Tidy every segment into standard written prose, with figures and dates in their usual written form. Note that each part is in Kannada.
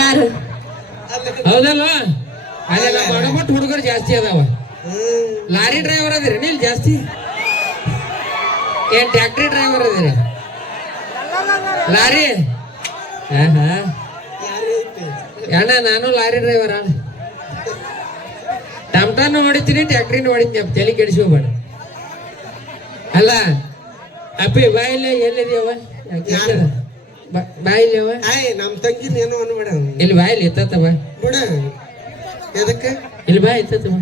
ಯಾರು ಹೌದಲ್ವಾ? ಅಲ್ಲೆಲ್ಲ ಬಡಪಟ್ಟು ಹುಡುಗರು ಜಾಸ್ತಿ ಅದಾವ. ಲಾರಿ ಡ್ರೈವರ್ ಅದಿರಿ ನೀವು ಜಾಸ್ತಿ? ಏನ್ ಟ್ಯಾಕ್ಟ್ರಿ ಡ್ರೈವರ್ ಅದಿರಿ? ಲಾರಿ ಅಣ್ಣ ನಾನು ಲಾರಿ ಡ್ರೈವರ್ ಅಣ್ಣ. ಟಮ್ಟಾನು ಹೊಡಿತೀನಿ, ಟ್ಯಾಕ್ಟ್ರಿನೂ ಹೊಡಿತೀನಿ. ತಲೆ ಕೆಡಿಸ್ಕೋಬೇಡ. ಅಲ್ಲ ಅಪ್ಪಿ ಬಾಯಿಲೆ ಎಲ್ಲಿದೆಯವ? ಬಾಯಿಲೆವ ನಮ್ ತಂಗಿ ಏನೋ ಅನ್ಬೇಡ. ಇಲ್ಲಿ ಬಾಯಿಲಿ ಎತ್ತವ ಬಿಡ. ಎದಕ್ಕೆ ಇಲ್ಲಿ ಬಾಯಿ ಎತ್ತವ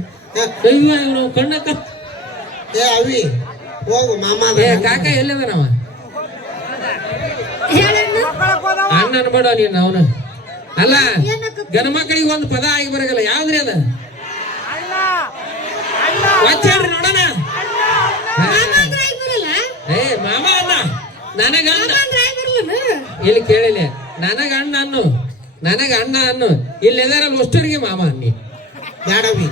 ಕಣ್ಣಕ್ಕ. ಏ ಅವಿ ಹೋಗು ಮಾಮ. ಕಾಕ ಎಲ್ಲದನವ? ಅಣ್ಣ ಅನ್ಬೇಡ ನೀನು ಅವನು. ಅಲ್ಲ ಗಣ ಮಕ್ಕಳಿಗೆ ಒಂದು ಪದ ಆಗಿ ಬರಗಲ್ಲ. ಯಾವ್ದ್ರಿ ಅದ? ಹೇಳ್ರಿ ನೋಡೋಣ. ಏ ಮಾಮ ಅಣ್ಣ ನನಗ ಇಲ್ಲಿ ಕೇಳಿಲ್ಲ. ನನಗ ಅಣ್ಣ ಅನ್ನು, ನನಗ ಅಣ್ಣ ಅನ್ನು. ಇಲ್ಲಿ ಎದಾರಲ್ಲಿ ಅಷ್ಟರಿಗೆ ಮಾಮ ಅನ್ನಿ ಬ್ಯಾಡವಿ.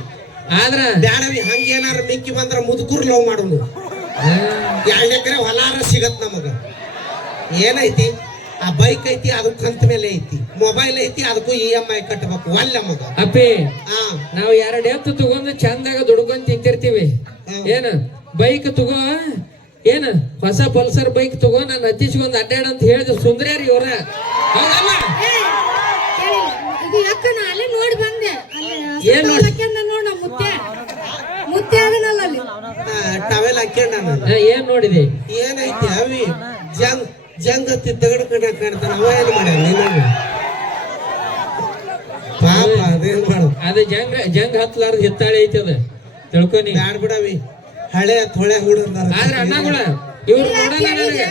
ಆದ್ರ ಬ್ಯಾಡವಿ ಹಂಗೇನಾರ ಮಿಕ್ಕಿ ಬಂದ್ರ ಮುದುಕೂರ್ ಲವ್ ಮಾಡೋನು. 2 ಎಕರೆ ಹೊಲಾರ ಸಿಗತ್ ನಮಗ. ಏನೈತಿ ಆ ಬೈಕ್ ಐತಿ, ಅದು ಕಂತ ಮೇಲೆ ಐತಿ. ಮೊಬೈಲ್ ಐತಿ, ಅದಕ್ಕೂ EMI ಕಟ್ಟಬೇಕು. ಒಳ್ಳೆ ಮಗ ಅಪ್ಪಿ ನಾವು 2 ಎತ್ತು ತಗೊಂಡು ಚಂದಾಗ ದುಡ್ಕೊಂಡ್ ತಿಂತಿರ್ತೀವಿ. ಏನ ಬೈಕ್ ತಗೋ, ಏನ ಹೊಸ ಪಲ್ಸರ್ ಬೈಕ್ ತಗೋ, ನಾನು ಹತ್ತಿಸ್ಕೊಂಡ್ ಅಡ್ಡಾಡ ಅಂತ ಹೇಳಿದ್ರು ಸುಂದರ್ಯಾರಿ ಇವ್ರ. ಹೌದಲ್ಲ? ನೋಡಿ ಬಂದೆ. ಏನ್ ನೋಡಿ? ಟವೆಲ್ ಹಾಕ್ಯಂಡ ಏನ್ ನೋಡಿದೆ? ಏನೈತಿ ಅವಿ ಜಂಗ್ ಹತ್ತಿ ತಗಡು ಕಣ ಕಾಣ್ತಾನ. ಅವ ಏನ್ ಮಾಡ್ಯಾನ ನೀನು? ಪಾಪ ಅದೇನ್ ಮಾಡು. ಅದ ಜಂಗ್ ಹತ್ಲಾರ್ದ ಹಿತ್ತಾಳೆ ಐತಿ. ಅದ ತಿಳ್ಕೊನಿ. ಬ್ಯಾಡ್ ಬಿಡವಿ. ಹಳೆ ತೊಳೆ ಹುಡುಗ ಆದ್ರೆ ಅಣ್ಣಗಳ ಇವ್ರು ನೋಡೋಣ ನನಗೆ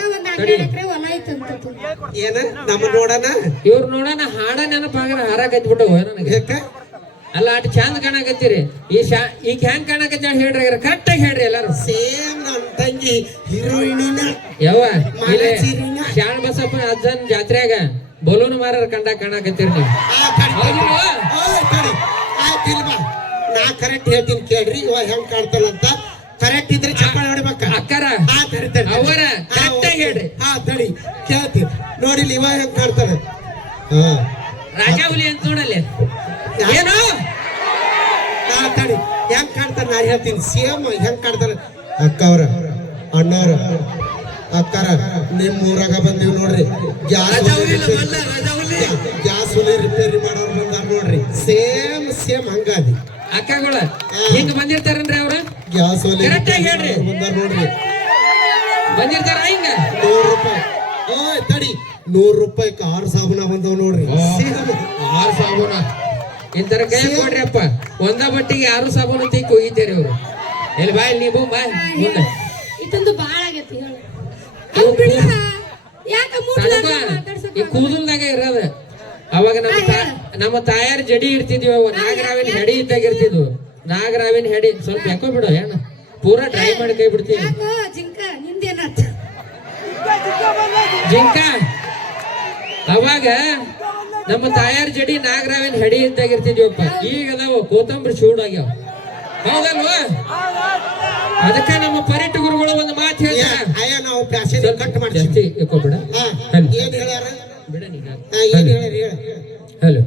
ಏನ ನಮ್ಮ ನೋಡೋಣ. ಇವ್ರು ನೋಡೋಣ ಹಾಡ ನೆನಪಾಗ ಹಾರ ಕತ್ಬಿಟ್ಟವ ನನಗೆ. ಅಲ್ಲ ಅಟ್ ಚಂದ ಕಾಣಕತ್ತೀರಿ. ಈಗ ಹೆಂಗ್ ಕಾಣಕತ್ತಿ ಹೇಳ್ರಿ, ಕರೆಕ್ಟ್ ಆಗಿ ಹೇಳ್ರಿ ಎಲ್ಲಾರು. ಸೇಮ್ ನನ್ ತಂಗಿ ಹೀರೋಯಿನಿನ ಯವ್ವ ಶಾಣ ಬಸಪ್ಪ ಅಜ್ಜನ್ ಜಾತ್ರೆಯಾಗ ಬಲೂನ್ ಮಾರ ಕಂಡಾಗ ಕಾಣಕತ್ತೀರಿ ನೀವು. ನಾ ಕರೆಕ್ಟ್ ಹೇಳ್ತೀನಿ ಕೇಳ್ರಿ. ಇವ ಹೆಂಗ್ ಕಾಣ್ತಾನಂತ ಕರೆಕ್ಟ್ ಇದ್ರೆ ಚಪ್ಪಾಳೆ ಹೊಡಿಬೇಕ. ಅಕ್ಕರ ಅವರ ಕರೆಕ್ಟ್ ಆಗಿ ಹೇಳ್ರಿ. ತಡಿ ಕೇಳ್ತೀನಿ ನೋಡಿ. ಇವ ಹೆಂಗ್ ಕಾಣ್ತಾನೆ? ರಾಜಾಹುಲಿ ಅಂತ ನೋಡಲ್ಲಿ ಏನು ತಡಿ ಹೆಂಗ್ ಕಾಣ್ತಾನೆ ನಾ ಹೇಳ್ತೀನಿ. ಸೇಮ್ ಹೆಂಗ್ ಕಾಣ್ತಾನೆ. ಅಕ್ಕವ್ರ ಅಣ್ಣವ್ರ ಅಕ್ಕರ ನಿಮ್ ಊರಾಗ ಬಂದಿವ್ ನೋಡ್ರಿ. ಗ್ಯಾಸ್ ಹುಲಿ ರಿಪೇರಿ ಮಾಡೋರು ಬಂದಾರ ನೋಡ್ರಿ. ಸೇಮ್ ಸೇಮ್ ಹಂಗಾದಿ ಅಕ್ಕಗಳ ಹಿಂಗ ಬಂದಿರ್ತಾರನ್ರಿ ಅವ್ರ. ಗ್ಯಾಸ್ ಹುಲಿ ಕರೆಕ್ಟ್ ಆಗಿ ಹೇಳ್ರಿ. ಬಂದಾರ ನೋಡ್ರಿ. ಬಂದಿರ್ತಾರ ಹಿಂಗ 100 ರೂಪಾಯಿ. ತಡಿ 100 ರೂಪಾಯಿಗೆ 6 ಸಾಬೂನ ಬಂದವ್ ನೋಡ್ರಿ. 6 ಸಾಬೂನ ಇಂತರ ಕೈ ಕೊಡ್ರಿ ಅಪ್ಪ. ಒಂದ ಬಟ್ಟಿಗೆ 6 ಸಾಬೂನು ತಿಕ್ಕಿ ಹೋಗಿದ್ದೀರಿ ಅವ್ರು. ಎಲ್ಲಿ ಬಾಯ್ ನೀವು ಬಾಯ್ ಮುಂದೆ. ಇದೊಂದು ಬಾಳ ಆಗೈತಿ. ಈ ಕೂದಲ್ದಾಗ ಇರೋದ. ಅವಾಗ ನಮ್ಮ ತಾಯಾರ ಜಡಿ ಇರ್ತಿದ್ವಿ. ಅವ ನಾಗರಾವಿನ ಹೆಡಿ ಇದ್ದಾಗ ಇರ್ತಿದ್ವು. ನಾಗರಾವಿನ ಹೆಡಿ ಸ್ವಲ್ಪ ಯಾಕೋ ಬಿಡು. ಏನ ಪೂರಾ ಡ್ರೈ ಮಾಡಿ ಕೈ ಬಿಡ್ತೀವಿ. ಜಿಂಕ ಅವಾಗ ನಮ್ಮ ತಾಯಾರ ಜಡಿ ನಾಗರಾವಿನ ಹೆಡಿ ಇದ್ದಾಗ ಇರ್ತಿದ್ವಪ್ಪ. ಈಗ ಅದಾವ ಕೋತಂಬರಿ ಚೂಡಾಗ್ಯಾವ. ಹೌದಲ್ವಾ? ಅದಕ್ಕೆ ನಮ್ಮ ಪರಿಟ ಗುರುಗಳು ಒಂದು ಮಾತು ಹೇಳ್ತಾರೆ. ನಾವು ಪ್ಯಾಸೇಜ್ ಕಟ್ ಮಾಡ್ತೀವಿ. ಯಾಕೋಬೇಡ. ಏನ್ ಹೇಳ್ಯಾರ ಬಿಡ ನೀನು. ಹಲೋ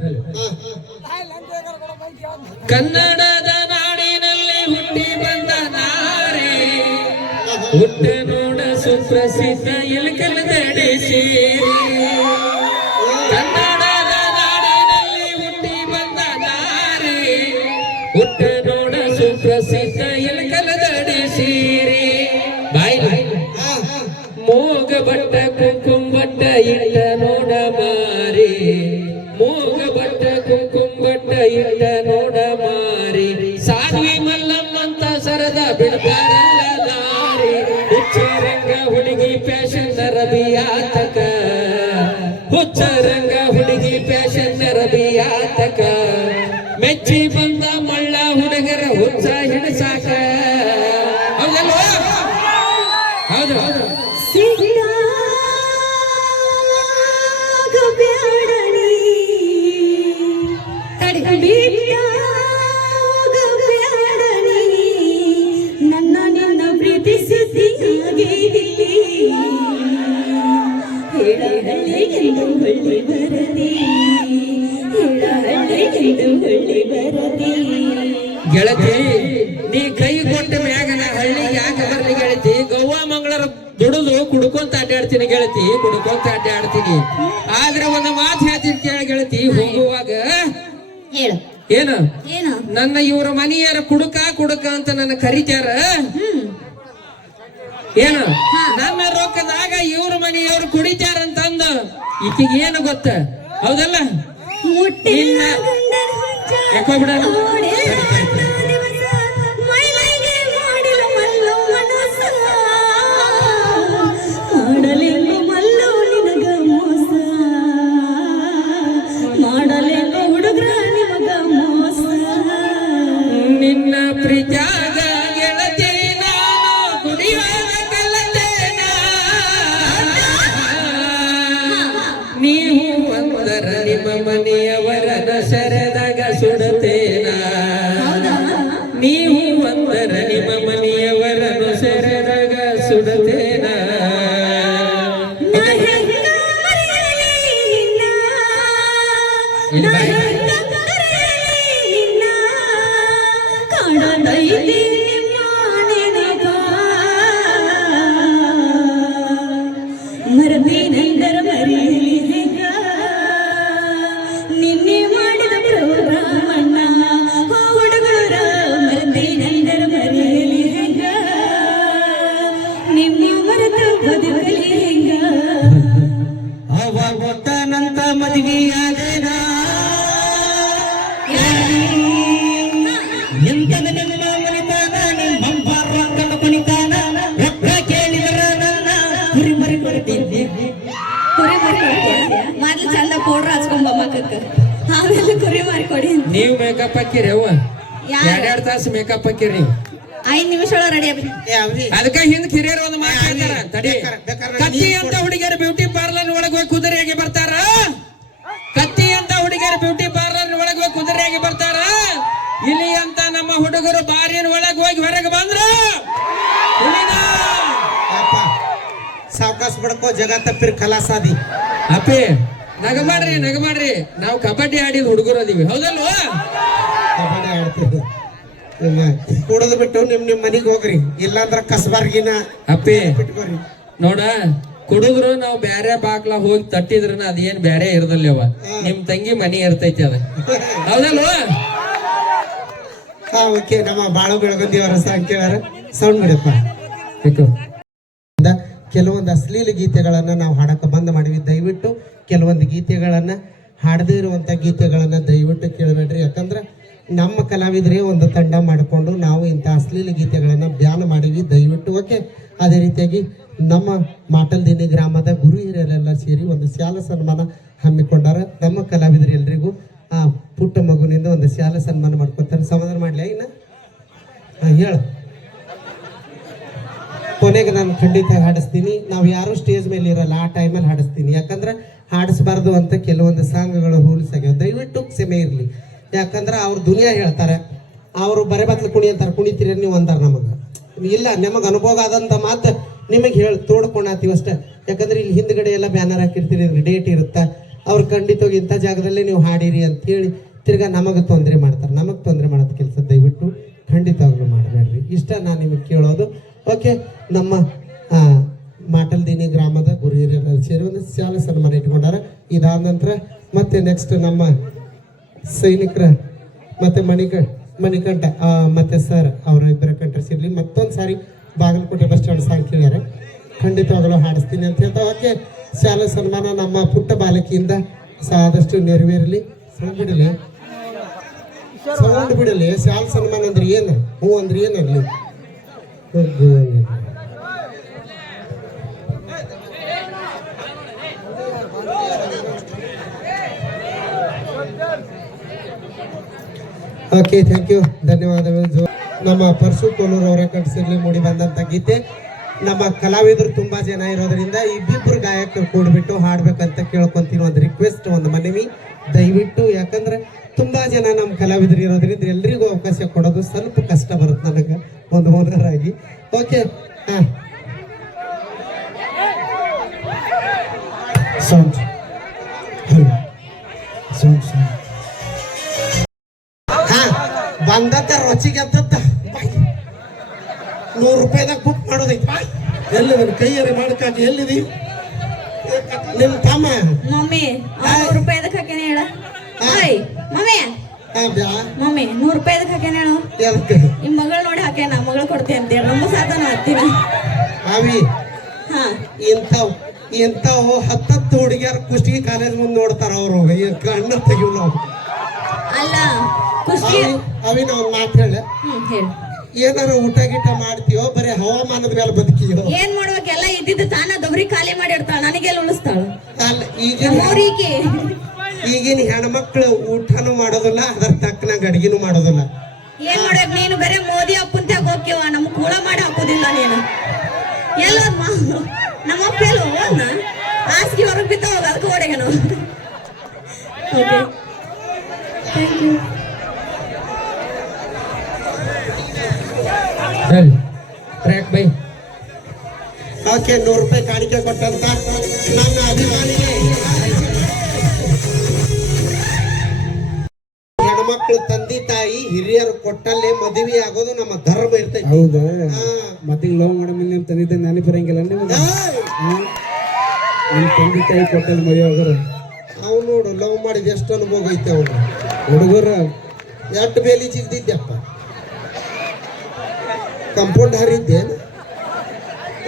ಕನ್ನಡದ ನಾಡಿನಲ್ಲಿ ಹುಟ್ಟಿ ಬಂದ ನಾರಿ, ಹುಟ್ಟ ನೋಡ ಸುಪ್ರಸಿದ್ಧ ಇಳಕಲದಡಿ ಸೇರಿ. ಕನ್ನಡದ ನಾಡಿನಲ್ಲಿ ಹುಟ್ಟಿ ಬಂದ ನಾರಿ, ಹುಟ್ಟ ನೋಡ ಸುಪ್ರಸಿದ್ಧ ಇಳಕಲದಡಿ ಸೇರಿ. ಬಾಯ್ ಮೋಗ ಬಟ್ಟ ಕುಂಕುಮ ಬಟ್ಟ ಇಟ್ಟ ನೋಡ ಮಾರಿ, ಮೋಗ ಬಟ್ಟ ಕುಂಕುಮ ಬಟ್ಟ ಇಟ್ಟ ನೋಡ ಮಾರಿ. ಸಾಧ್ವಿ ಮಲ್ಲಮ್ಮಂತ ಸರದ ಬಿಡ್ತಾರಲ್ಲ ದಾರಿ. ಹುಚ್ಚರಂಗ ಹುಡುಗಿ ಫ್ಯಾಷನ್ ರಬಿಯಾತಕ, ಹುಚ್ಚರಂಗ ಹುಡುಗಿ ಫ್ಯಾಷನ್ ರಬಿಯಾತಕ. ಮೆಚ್ಚಿ ಬಂದ ಮಳ್ಳ ಹುಡುಗರ ಹುಚ್ಚ ಹಿಡಿಸಾಕ. ಹೌದಲ್ವಾ? ಹೌದು. ನನ್ನ ನಿನ್ನ ಪ್ರೀತಿಸಿ ಹೇಳಿ ಹಳ್ಳಿ ಬರದಿ. ನೀನು ಹೊಳ್ಳಿ ಬರದಿ. ಗೆಳತಿ ನೀ ಕೈ ಕೊಟ್ಟ ಮ್ಯಾಗ ನಾ ಹಳ್ಳಿಗೆ ಯಾಕೆ ಬರ್ಲಿ ಗೆಳತಿ? ಗೋವಾ ಮಂಗಳೂರ ದುಡಿದು ಕುಡ್ಕೊಂತ ಅಡ್ಡಾಡ್ತೀನಿ ಗೆಳತಿ, ಕುಡ್ಕೊಂತ ಅಡ್ಡಾಡ್ತೀನಿ. ಆದ್ರೆ ಒಂದು ಮಾತು ಹೇಳ್ತೀನಿ ಕೇಳ ಗೆಳತಿ, ಹೋಗುವಾಗ ಹೇಳು ಏನ ಏನು ನನ್ನ ಇವ್ರ ಮನೆಯಾರ ಕುಡುಕ ಕುಡುಕ ಅಂತ ನನ್ನ ಕರಿತಾರ. ಏನು ನನ್ನ ರೊಕ್ಕದಾಗ ಇವ್ರ ಮನೆಯವ್ರು ಕುಡಿತಾರ ಅಂತಂದ ಈಕಿಗೆ ಏನು ಗೊತ್ತ? ಹೌದಲ್ಲ? ಮುಟ್ಟಿಲ್ಲ ಗಂಡನ ಹುಚ್ಚ ಯಾಕೋ ಬಿಡ ನೋಡಿಲ್ಲ ದಿವಸ ಮೈಲಿಗೆ ಮಾಡಿಲ್ಲ ಮಲ್ಲು ಮನಸ್ಸ ಮಾಡಲೆಂದು ಮಲ್ಲು ನಿನಗ ಮೋಸ ಮಾಡಲೆಂದು ಹುಡುಗ್ರ ನಿಮಗ ಮೋಸ ನಿನ್ನ ಪ್ರೀತ್ಯಾಗ ಗೆಳತಿ ನಾನು ಕುಡಿಯುವಾಗ ಕಲತೇನ. ನೀವು ಒಂದರ ನಿಮ್ಮ ಮನೆಯವರನ ಸರದಾಗ ಸುಡತೇನ. ನೀವು ಒಂದರ ನಿಮ್ಮ ಮನೆಯವರನ್ನು ಸೆರೆದಾಗ ಸುಡತೇನ. ನಾ ಹೆಂಗ ಮರೆಯಲಿ ನಿನ್ನ ನಾ ಹೆಂಗ ಮರೆಯಲಿ ನಿನ್ನ ಕಾಡದೈತಿ ನಿಮ್ಮ ನೆನಪ ಮರದೇನೆಂದರ ಮರೆಯಲಿ ಹೆಂಗ ನಿನ್ನೆ ಮಾಡಿದ ಪ್ರೋಗ್ರಾಮಣ್ಣ ಹುಡುಗರ ಮರದೇನೆಂದರ ಮರೆಯಲಿ ಹೆಂಗ ನಿಮ್ಮ ಮರೆತ ಬದುಕಲಿ ಹೆಂಗ ಅವ ಗೊತ್ತನಂತ ಮದುವೆಯಾದೇನ ಎಂತ ನನ್ನ ಮನಿತಾನ ನಿಮ್ಮ ರೊಕ್ಕದ ಕುಣಿತಾನ ರೊಕ್ಕ ಕೇಳಿದರ ನನ್ನ ಕುರಿ ಮರಿ ಕೊಡ್ತಿದ್ದೆ. ಕುರಿ ಮಾರಿ ಕೊಡ್ತೀಯ ಮೊದ್ಲು ಚಂದ ಪೌಡ್ರ್ ಹಚ್ಕೊಂಬ ಮಕ್ಕಕ್ಕ ಆಮೇಲೆ ಕುರಿ ಮಾರಿ ಕೊಡಿ ನೀವು ಮೇಕಪ್ ಹಾಕಿರಿ ಅವ್ವ? ಯಾರು? 2 ತಾಸು ಮೇಕಪ್ ಹಾಕಿರಿ ನೀವು. 5 ನಿಮಿಷ ಒಳಗೆ ರೆಡಿ ಆಗ್ರಿ. ಅದಕ್ಕ ಹಿಂದ್ ಕಿರಿಯರ್ ಒಂದು ಮಾತು ಹೇಳ್ತಾರ ತಡಿ. ಕತ್ತಿ ಅಂತ ಹುಡುಗಿಯರು ಬ್ಯೂಟಿ ಪಾರ್ಲರ್ ಒಳಗೆ ಹೋಗಿ ಕುದುರೆಯಾಗಿ ಬರ್ತಾರ. ಕತ್ತಿ ಅಂತ ಹುಡುಗಿಯರು ಬ್ಯೂಟಿ ಪಾರ್ಲರ್ ಒಳಗೆ ಹೋಗಿ ಕುದುರೆಯಾಗಿ ಬರ್ತಾರ. ಇಲ್ಲಿ ಅಂತ ನಮ್ಮ ಹುಡುಗರು ಬಾರಿನ ಒಳಗೆ ಹೋಗಿ ಹೊರಗೆ ಬಂದ್ರ ಸಾವಕಾಶ ಬಡ್ಕೋ ಜಗ ತಪ್ಪಿರ್ ಕಲಾಸಾದಿ. ಅಪ್ಪಿ ನಗಮಾಡ್ರಿ ನಗಮಾಡ್ರಿ, ನಾವು ಕಬಡ್ಡಿ ಆಡಿದ ಹುಡುಗರು ಅದೀವಿ, ಹೌದಲ್ವಾ? ಕಬಡ್ಡಿ ಆಡ್ತೀವಿ. ಕುಡಿದು ಬಿಟ್ಟು ನಿಮ್ ಮನಿಗ್ ಹೋಗ್ರಿ, ಇಲ್ಲಾಂದ್ರ ಕಸಬಾರ್ಗಿನ ಅಪ್ಪಿ ಬಿಟ್ಕೋರಿ. ನೋಡ, ಕುಡಿದ್ರು ನಾವು ಬ್ಯಾರೆ ಬಾಕ್ಲ ಹೋಗಿ ತಟ್ಟಿದ್ರನ ಅದೇನ್ ಬ್ಯಾರೆ ಇರದಲ್ಲ ಅವ. ನಿಮ್ ತಂಗಿ ಮನಿ ಇರ್ತೈತಿ ಅದ, ಹೌದಲ್ವಾ? ಹಾ ಓಕೆ. ನಮ್ಮ ಬಾಳು ಬೆಳಗುಂದಿಯವರ ಸಾಂಗ್ ಕೇಳಾರ ಸೌಂಡ್ ಬಿಡಪ್ಪ. ಕೆಲವೊಂದು ಅಶ್ಲೀಲ ಗೀತೆಗಳನ್ನ ನಾವು ಹಾಡಕ ಬಂದ್ ಮಾಡಿವಿ. ದಯವಿಟ್ಟು ಕೆಲವೊಂದು ಗೀತೆಗಳನ್ನ ಹಾಡದೇ ಇರುವಂತ ಗೀತೆಗಳನ್ನ ದಯವಿಟ್ಟು ಕೇಳಬೇಡ್ರಿ. ಯಾಕಂದ್ರೆ ನಮ್ಮ ಕಲಾವಿದರೇ ಒಂದು ತಂಡ ಮಾಡಿಕೊಂಡು ನಾವು ಇಂಥ ಅಶ್ಲೀಲ ಗೀತೆಗಳನ್ನ ಬ್ಯಾನ್ ಮಾಡಿವಿ, ದಯವಿಟ್ಟು. ಓಕೆ. ಅದೇ ರೀತಿಯಾಗಿ ನಮ್ಮ ಮಾಟಲ್ದಿನಿ ಗ್ರಾಮದ ಗುರು ಹಿರಿಯರೆಲ್ಲ ಸೇರಿ ಒಂದು ಶಾಲ ಸನ್ಮಾನ ಹಮ್ಮಿಕೊಂಡಾರ. ನಮ್ಮ ಕಲಾವಿದರು ಎಲ್ರಿಗೂ ಆ ಪುಟ್ಟ ಮಗುವಿನಿಂದ ಒಂದು ಶಾಲ ಸನ್ಮಾನ ಮಾಡ್ಕೊತಾರೆ. ಸಮಾಧಾನ ಮಾಡ್ಲಿ ಇನ್ನ ಹೇಳು. ಕೊನೆಗೆ ನಾನು ಖಂಡಿತ ಹಾಡಿಸ್ತೀನಿ. ನಾವು ಯಾರು ಸ್ಟೇಜ್ ಮೇಲೆ ಇರಲ್ಲ, ಆ ಟೈಮಲ್ಲಿ ಹಾಡಿಸ್ತೀನಿ. ಯಾಕಂದ್ರೆ ಹಾಡಿಸ್ಬಾರ್ದು ಅಂತ ಕೆಲವೊಂದು ಸಾಂಗ್ಗಳು ರೂಲ್ಸ್ ಆಗ್ಯಾವ, ದಯವಿಟ್ಟು ಕ್ಷಮೆ ಇರಲಿ. ಯಾಕಂದ್ರೆ ಅವ್ರು ದುನಿಯಾ ಹೇಳ್ತಾರೆ, ಅವರು ಬರೆ ಬತ್ಲು ಕುಣಿ ಅಂತಾರೆ, ಕುಣಿತೀರಿ ನೀವು ಅಂತಾರೆ. ನಮಗೆ ಇಲ್ಲ, ನಮಗೆ ಅನುಭವ ಆದಂಥ ಮಾತು ನಿಮಗೆ ಹೇಳಿ ತೋಡ್ಕೊಂಡಾತೀವಿ ಅಷ್ಟೇ. ಯಾಕಂದ್ರೆ ಇಲ್ಲಿ ಹಿಂದ್ಗಡೆ ಎಲ್ಲ ಬ್ಯಾನರ್ ಹಾಕಿರ್ತೀರಿ, ಡೇಟ್ ಇರುತ್ತೆ. ಅವ್ರು ಖಂಡಿತವಾಗಿ ಇಂಥ ಜಾಗದಲ್ಲೇ ನೀವು ಹಾಡಿರಿ ಅಂತ ಹೇಳಿ ತಿರ್ಗಾ ನಮಗೆ ತೊಂದರೆ ಮಾಡ್ತಾರೆ. ನಮಗೆ ತೊಂದರೆ ಮಾಡೋದು ಕೆಲಸ ದಯವಿಟ್ಟು ಖಂಡಿತವಾಗ್ಲೂ ಮಾಡಬೇಡ್ರಿ. ಇಷ್ಟ ನಾನು ನಿಮಗೆ ಕೇಳೋದು. ಓಕೆ. ನಮ್ಮ ಮಾಟಲ್ದಿನಿ ಗ್ರಾಮದ ಗುರು ಹಿರಿಯರು ಸೇರಿ ಒಂದು ಶಾಲ ಸನ್ಮಾನ ಇಟ್ಕೊಂಡಾರ. ಇದಾದ ನಂತರ ಮತ್ತೆ ನೆಕ್ಸ್ಟ್ ನಮ್ಮ ಸೈನಿಕರ ಮತ್ತೆ ಮಣಿಕಂಠ ಮತ್ತೆ ಸರ್ ಅವರ ಇಬ್ಬರ ಕಂಠ ಸೇರ್ಲಿ. ಮತ್ತೊಂದು ಸಾರಿ ಬಾಗಲಕೋಟೆ ಬಸ್ ಸ್ಟ್ಯಾಂಡ್ ಸಾಂಗ್ ಕೇಳ್ಯಾರ, ಖಂಡಿತವಾಗಲೂ ಹಾಡಿಸ್ತೀನಿ ಅಂತ ಹೇಳ್ತಾ. ಓಕೆ. ಶಾಲ ಸನ್ಮಾನ ನಮ್ಮ ಪುಟ್ಟ ಬಾಲಕಿಯಿಂದ ಆದಷ್ಟು ನೆರವೇರಲಿ. ಸೌಂಡ್ ಬಿಡಲಿ, ಸೌಂಡ್ ಬಿಡಲಿ. ಶಾಲ ಸನ್ಮಾನ ಅಂದ್ರೆ ಏನು? ಹ್ಞೂ ಅಂದ್ರೆ ಏನಲ್ಲಿ ಓಕೆ. ಥ್ಯಾಂಕ್ ಯು, ಧನ್ಯವಾದಗಳು. ನಮ್ಮ ಪರಶು ಕೋಲೂರು ಅವರ ಕಂಠಸಿರ್ಲಿ ಮೂಡಿ ಬಂದಂಥ ಗೀತೆ. ನಮ್ಮ ಕಲಾವಿದರು ತುಂಬಾ ಜನ ಇರೋದ್ರಿಂದ ಇಬ್ಬಿಬ್ಬರು ಗಾಯಕರು ಕೂಡ್ಬಿಟ್ಟು ಹಾಡ್ಬೇಕಂತ ಕೇಳ್ಕೊಂತೀನಿ. ಒಂದು ರಿಕ್ವೆಸ್ಟ್, ಒಂದು ಮನವಿ, ದಯವಿಟ್ಟು. ಯಾಕಂದ್ರೆ ತುಂಬಾ ಜನ ನಮ್ಮ ಕಲಾವಿದರು ಇರೋದ್ರಿಂದ ಎಲ್ರಿಗೂ ಅವಕಾಶ ಕೊಡೋದು ಸ್ವಲ್ಪ ಕಷ್ಟ ಬರುತ್ತೆ ನನಗೆ ಒಂದು ಓನರ್ ಆಗಿ. ಓಕೆ. ಹಾಂ, ಸೌಂಡ್ ಸೌಂಡ್ 100 ರೂಪಾಯಿದಾಗ ಬುಕ್ ಮಾಡೋದೈತಿ ಬಾ. ಎಲ್ಲಿದೆ ಕೈಯಾರೆ ಮಾಡ್ಕಾಕಿ ಎಲ್ಲಿದಿ? ನಿಮ್ ತಮ್ಮ ಮಮ್ಮಿ 100 ರೂಪಾಯಿ ಎದಕ್ ಹಾಕ್ಯಾನ ಹೇಳ? ಓಯ್ ಮಮ್ಮಿ ಬ್ಯಾ ಮಮ್ಮಿ 100 ರೂಪಾಯಿ ಎದಕ್ ಹಾಕ್ಯಾನ ಹೇಳು? ಎದಕ್ಕೆ ನಿಮ್ ಮಗಳು ನೋಡಿ ಹಾಕ್ಯಾನ, ಮಗಳು ಕೊಡ್ತೇನೆ ಅಂತ ಹೇಳಿ ನಮ್ಮ ಸಾಧನ ಹತ್ತಿನ. ಅವಿ ಹಾ ಇಂಥವು 10 ಹುಡುಗಿಯರ್ ಕುಷ್ಟಗಿ ಕಾಲೇಜ್ ಮುಂದೆ ನೋಡ್ತಾರ ಅವ್ರು ಕಣ್ಣ ತೆಗಿವ್ ನಾವು. ಅಲ್ಲ ಕುಸ್ತಿ ಅವಿ ನಾವ್ ಮಾತು ಹೇಳ, ಹೇಳು. ಏನಾರ ಊಟ ಗೀಟ ಮಾಡ್ತೀಯೋ ಬರೀ ಹವಾಮಾನದ ಮೇಲೆ ಬದುಕಿಯೋ? ಏನ್ ಮಾಡ್ಬೇಕೆಲ್ಲ ಇದ್ದಿದ್ದು ತಾನ ದೊಬ್ರಿ ಖಾಲಿ ಮಾಡಿ ಇಡ್ತಾಳ, ನನಗೆಲ್ಲ ಉಳಿಸ್ತಾಳ. ಅಲ್ಲ ಮೂರಿಗೆ ಈಗಿನ ಹೆಣ್ಮಕ್ಳು ಊಟನೂ ಮಾಡೋದಿಲ್ಲ, ಅದ್ರ ತಕ್ಕನಾಗ ಅಡ್ಗಿನೂ ಮಾಡೋದಿಲ್ಲ. ಏನ್ ಮಾಡ್ಬೇಕು ನೀನು? ಬೇರೆ ಮೋದಿ ಅಪ್ಪಂತಾಗ ಹೋಗ್ಯವ, ನಮ್ ಕೂಳ ಮಾಡಿ ಹಾಕೋದಿಲ್ಲ ನೀನು. ಎಲ್ಲ ನಮ್ಮ ಅಪ್ಪ ಎಲ್ಲ ಹೋದ್ನ ಹಾಸಿಗೆ ಹೊರಗೆ ಬಿತ್ತ ಹೋಗ, ಅದಕ್ಕೆ ಓಡೇನು. Okay thank you. ಟ್ರ್ಯಾಕ್ ಬೈ. ಓಕೆ 100 ರೂಪಾಯಿ ಕಾಣಿಕೆ ಕೊಟ್ಟಂತ ನನ್ನ ಅಭಿಮಾನಿಗೆ ಹೆಣ್ಮಕ್ಳು ತಂದೆ ತಾಯಿ ಹಿರಿಯರು ಕೊಟ್ಟಲ್ಲೇ ಮದುವೆ ಆಗೋದು ನಮ್ಮ ಧರ್ಮ ಇರ್ತೈತಿ. ಹೌದಾ? ಮತ್ತೆ ಲವ್ ಮಾಡೋ ಮುಂದೆ ತಂದೆ ನೆನಪಿರಂಗಿಲ್ಲ ನಿಮ್ಗೆ? ನಿಮ್ ತಂದೆ ತಾಯಿ ಕೊಟ್ಟಲ್ಲಿ ಮದುವೆ ಆಗೋರು ಅವ್ ನೋಡು ಲವ್ ಮಾಡಿದ ಎಷ್ಟು ಅನುಭವ ಐತೆ ಅವನು. ಹುಡುಗರ ಎಷ್ಟು ಬೇಲಿ ಜಿಗ್ದಿದ್ದೆಪ್ಪ, ಕಂಪೌಂಡ್ ಹರಿದ್ದೇನು?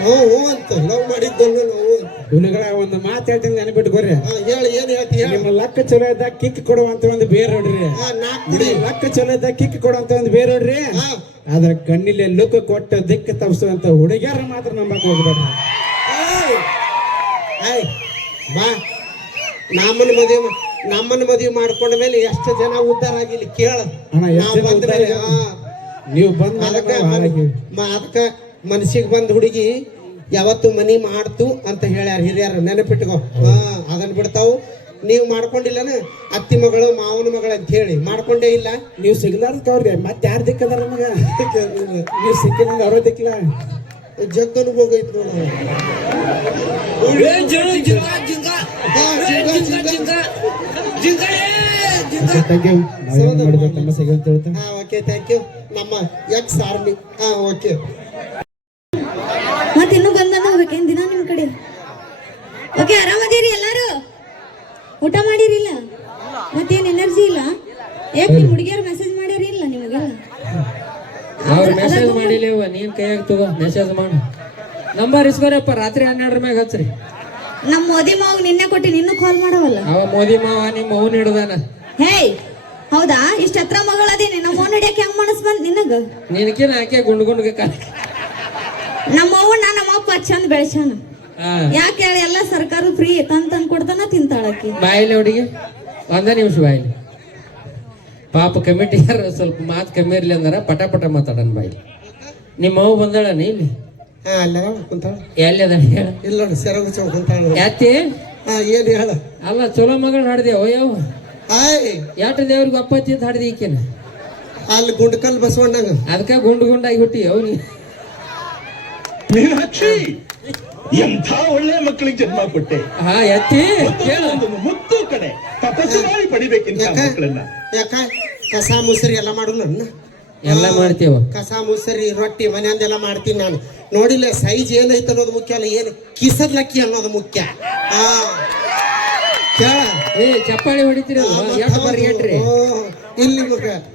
ಹ್ಞೂ ಅಂತ ಲವ್ ಮಾಡಿದ್ದಲ್ಲ ನಾವು. ಹುಡುಗರ ಒಂದು ಮಾತು ಹೇಳ್ತೀನಿ ನೆನಪಿಟ್ಕೋರಿ. ಹೇಳಿ ಏನ್ ಹೇಳ್ತಿ ಹೇಳಿ. ನಿಮ್ಮ ಲಕ್ಕ ಚಲೋ ಇದ್ದಾಗ ಕಿಕ್ ಕೊಡುವಂತ ಒಂದು ಬೇರೆ ನೋಡ್ರಿ. ಲಕ್ಕ ಚಲೋ ಇದ್ದಾಗ ಕಿಕ್ ಕೊಡುವಂತ ಒಂದು ಬೇರೆ ನೋಡ್ರಿ. ಆದ್ರ ಕಣ್ಣಿಲೆ ಲುಕ್ ಕೊಟ್ಟ ದಿಕ್ಕ ತಪ್ಪಿಸುವಂತ ಹುಡುಗಿಯರ ಮಾತ್ರ ನಂಬಕ್ ಹೋಗ್ಬೇಡ್ರಿ. ಬಾ ನಮ್ಮನ್ನ ಮದುವೆ ಮಾಡ್ಕೊಂಡ ಮೇಲೆ ಎಷ್ಟು ಜನ ಉದ್ಧಾರ ಆಗಿಲ್ಲ ಕೇಳ. ನೀವು ಬಂದ ಅದಕ್ಕ ಮನಸ್ಸಿಗೆ ಬಂದ ಹುಡುಗಿ ಯಾವತ್ತು ಮನಿ ಮಾಡ್ತು ಅಂತ ಹೇಳ್ಯಾರ ಹಿರಿಯರ, ನೆನಪಿಟ್ಕೋ. ಅದನ್ನ ಬಿಡ್ತಾವು. ನೀವು ಮಾಡ್ಕೊಂಡಿಲ್ಲನ ಅತ್ತಿ ಮಗಳು ಮಾವನ ಮಗಳು ಅಂತ ಹೇಳಿ ಮಾಡ್ಕೊಂಡೇ ಇಲ್ಲ. ನೀವು ಸಿಗ್ಲಾರ್ದವ್ರಿ ಮತ್ತೆ ಯಾರು ದಿಕ್ಕದಾರ ನಮಗ? ನೀವು ಸಿಕ್ಕಿಲ್ಲ ಅವ್ರ ದಿಕ್ಕಿಲ್ಲ. ಜಗ್ಗನು ಹೋಗೈತ್ ನೋಡ. Okay thank you. ನಮ್ಮ ಎಕ್ಸ್ ಆರ್ಮಿ. ಓಕೆ ಮತ್ತೆ ಇನ್ನೂ ಬಂದ ಹೋಗ್ಬೇಕೇನ್ ದಿನ ನಿಮ್ ಕಡೆ? ಓಕೆ ಆರಾಮದಿರಿ ಎಲ್ಲಾರು? ಊಟ ಮಾಡಿರಿಲ್ಲ? ಮತ್ತೇನ್ ಎನರ್ಜಿ ಇಲ್ಲ? ಯಾಕೆ ನಿಮ್ ಹುಡುಗಿಯರು ಮೆಸೇಜ್ ಮಾಡ್ಯಾರ ಇಲ್ಲ ನಿಮಗೆಲ್ಲ? ಅವ್ರು ಮೆಸೇಜ್ ಮಾಡಿಲ್ಲ, ನೀನ್ ಕೈಯಾಗ ತಗೋ ಮೆಸೇಜ್ ಮಾಡಿ. ನಂಬರ್ ಇಸ್ಕೋರಪ್ಪ, ರಾತ್ರಿ 12 ಮ್ಯಾಗ ಹಚ್ಚ್ರಿ. ನಮ್ ಮೋದಿ ಮಾವ ನಿನ್ನೆ ಕೊಟ್ಟಿ ನಿನ್ನೂ ಕಾಲ್ ಮಾಡವಲ್ಲ. ಅವ ಮೋದಿ ಮಾವ ನಿಮ್ಮ ಅವ್ನ ಹಿಡ್ದಾನ. ಹೇಯ್ ಹೌದಾ? ಇಷ್ಟ ಹತ್ರ ಮಗಳದೇನೆ, ನಮ್ಮ ಅವ್ನ ಹಿಡಿಯಕ್ಕೆ ಹೆಂಗ್ ಮನಸ್ ಬಂದ್ ನಿನಗ? ನಿನಕೇನ ಆಕೆ ಗುಂಡ್ಗುಂಡ್ಗೆ ಕಾಲ. ನಮ್ಮ ಅವ್ವನ ನಮ್ಮ ಅಪ್ಪ ಚಂದ ಬೆಳೆಸಾನ. ಯಾಕೆ ಹೇಳಿ? ಎಲ್ಲ ಸರ್ಕಾರ ಫ್ರೀ ತಂದ್ ಕೊಡ್ತಾನ, ತಿಂತಾಳಕಿ. ಬಾಯಿಲಿ ಹುಡುಗಿ ಒಂದ ನಿಮಿಷ ಬಾಯಿಲಿ. ಪಾಪ ಕಮಿಟಿ ಯಾರು ಸ್ವಲ್ಪ ಮಾತು ಕಮ್ಮಿ ಇರ್ಲಿ ಅಂದಾರ, ಪಟ ಪಟ ಮಾತಾಡನ್ ಬಾಯಿ. ನಿಮ್ಮ ಅವ್ವ ಬಂದಾಳನ ಇಲ್ಲಿ? ಎಲ್ಲಿ ಅದ ಹೇಳ? ಇಲ್ಲ ಸೆರಗ ಚೌಕಂತಾಳ. ಯಾತಿ ಏನ್ ಹೇಳ? ಅಲ್ಲ ಚಲೋ ಮಗಳು ಹಾಡ್ದೇವ ಯಾವ ಯಾಟ ದೇವ್ರಿಗೆ ಅಪ್ಪತ್ತಿ ಅಂತ ಹಾಡ್ದಿ ಈಕೆನ. ಅಲ್ಲಿ ಗುಂಡ್ಕಲ್ ಬಸವಣ್ಣಗ ಅದಕ್ಕ ಗುಂಡು ಗುಂಡಾಗಿ ಹುಟ್ಟಿ ಅವ್ನಿ. ಮೀನಾಕ್ಷಿ, ಎಂಥ ಒಳ್ಳೆ ಮಕ್ಕಳಿಗೆ ಜನ್ಮ ಕೊಟ್ಟೆ. ಹಾ ಎತ್ತಿ ಮುತ್ತು ಕಡೆ ತಪಸ್ಸು ಮಾಡಿ ಪಡಿಬೇಕಿಂತ ಮಕ್ಕಳನ್ನ. ಯಾಕ ಕಸ ಮುಸರಿ ಎಲ್ಲ ಮಾಡಲ್ಲ? ಎಲ್ಲ ಮಾಡ್ತೇವ. ಕಸ ಮುಸರಿ ರೊಟ್ಟಿ ಮನೆಯಂದೆಲ್ಲ ಮಾಡ್ತೀನಿ ನಾನು. ನೋಡಿಲ್ಲ ಸೈಜ್ ಏನೈತೆ ಅನ್ನೋದು ಮುಖ್ಯ ಅಲ್ಲ, ಏನು ಕಿಸದ್ ಲಕ್ಕಿ ಅನ್ನೋದು ಮುಖ್ಯ. ಏ ಚಪ್ಪಾಳಿ ಹೊಡಿತೀರಿ ಬರ್ರಿ ಇಲ್ಲಿ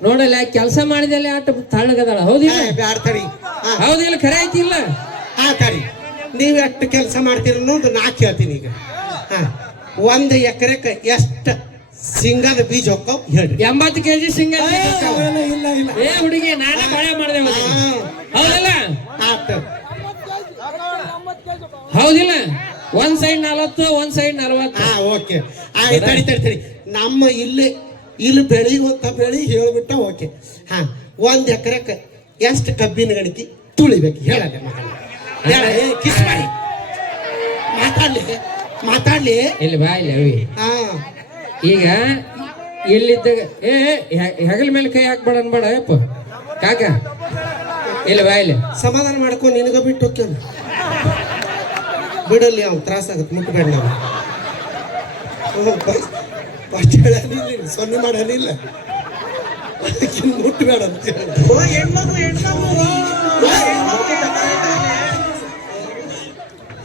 ನೋಡಲ್ಲ ಕೆಲಸ ಮಾಡಿದಲ್ಲಿ ಆಟ ತಳ್ಳಗದಾಳ. ಹೌದಿಲ್ಲ? ಬ್ಯಾಡ್ತಡಿ. ಹೌದಿಲ್ಲ? ಖರೆ ಐತಿಲ್ಲ? ತಡಿ, ನೀವ್ ಎಷ್ಟು ಕೆಲಸ ಮಾಡ್ತೀರ ಅನ್ನೋದು ನಾ ಕೇಳ್ತೀನಿ ಈಗ. 1 ಎಕರೆಕ್ಕೆ ಎಷ್ಟು ಸಿಂಗದ ಬೀಜ ಹೋಗ್ತಾವ್ ಹೇಳ್ರಿ? 80 kg ಸಿಂಗ. ಇಲ್ಲ ಇಲ್ಲ ಏ ಹುಡುಗಿ ನಾನೇ ಬಾಳೆ ಮಾಡಿದೆ. ಹೌದಿಲ್ಲ? ಹೌದಿಲ್ಲ? ಒಂದ್ ಸೈಡ್ 40, ಒಂದ್ ಸೈಡ್ 40. ಓಕೆ ತಡಿ. ನಮ್ಮ ಇಲ್ಲಿ ಬೆಳಿಗುವಂತ ಬೆಳಿ ಹೇಳ್ಬಿಟ್ಟ. ಓಕೆ 1 ಎಕರೆಕ್ಕೆ ಎಷ್ಟು ಕಬ್ಬಿನ ಗಣಕಿ ತುಳಿಬೇಕು ಹೇಳಲ್ಲ? ಕಿಸ್ ಮಾಡಿ ಮಾತಾಡ್ಲಿ. ಇಲ್ಲಿ ಬಾ ಇಲ್ಲಿ ಅವಿ. ಈಗ ಇಲ್ಲಿದ್ದಾಗ ಹೆಗಲ ಮೇಲೆ ಕೈ ಹಾಕ್ಬೇಡ ಅನ್ಬೇಡ ಯಪ್ಪ ಕಾಕ. ಇಲ್ಲಿ ಬಾ ಇಲ್ಲಿ. ಸಮಾಧಾನ ಮಾಡ್ಕೊಂಡು ನಿನಗ ಬಿಟ್ಟು ಹೋಗ್ಯ ಬಿಡಲ್ಲಿ. ಅವ್ನು ತ್ರಾಸ ಆಗತ್ತೆ, ಮುಟ್ಬೇಡ. ನಾವು ಫಸ್ಟ್ ಹೇಳಲಿಲ್ಲ, ಸೊನ್ನೆ ಮಾಡಲಿಲ್ಲ, ಮುಟ್ಬೇಡ ಅಂತ ಹೇಳಿ.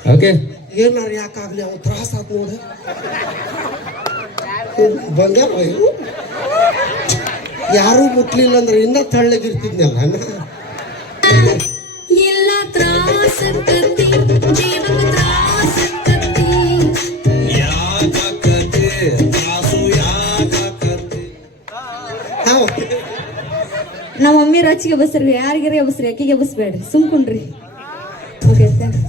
ಓಕೆ ಏನಾರ ಯಾಕಾಗ್ಲಿ ಅವ್ನು ತ್ರಾಸ ಆತ್ ನೋಡ ಬಂಗಾರ ಇವು ಯಾರು ಮುಟ್ಲಿಲ್ಲ ಅಂದ್ರೆ ಇನ್ನ ತಳ್ಳಗಿರ್ತಿದ್ನಲ್ಲ ಎಲ್ಲ ತ್ರಾಸಕ್ಕತ್ತಿ ಜೀವಕ್ಕೆ ತ್ರಾಸಕ್ಕತ್ತಿ ನಮ್ಮ ಮಮ್ಮಿ ರೊಚ್ಚಿಗೆ ಬಸ್ರಿ ಯಾರಿಗಾರ ಬಸ್ರಿ ಅಕ್ಕಿಗೆ ಬಸ್ಬೇಡ್ರಿ ಸುಮ್ಕೊಂಡ್ರಿ ಓಕೆ ಥ್ಯಾಂಕ್ಸ್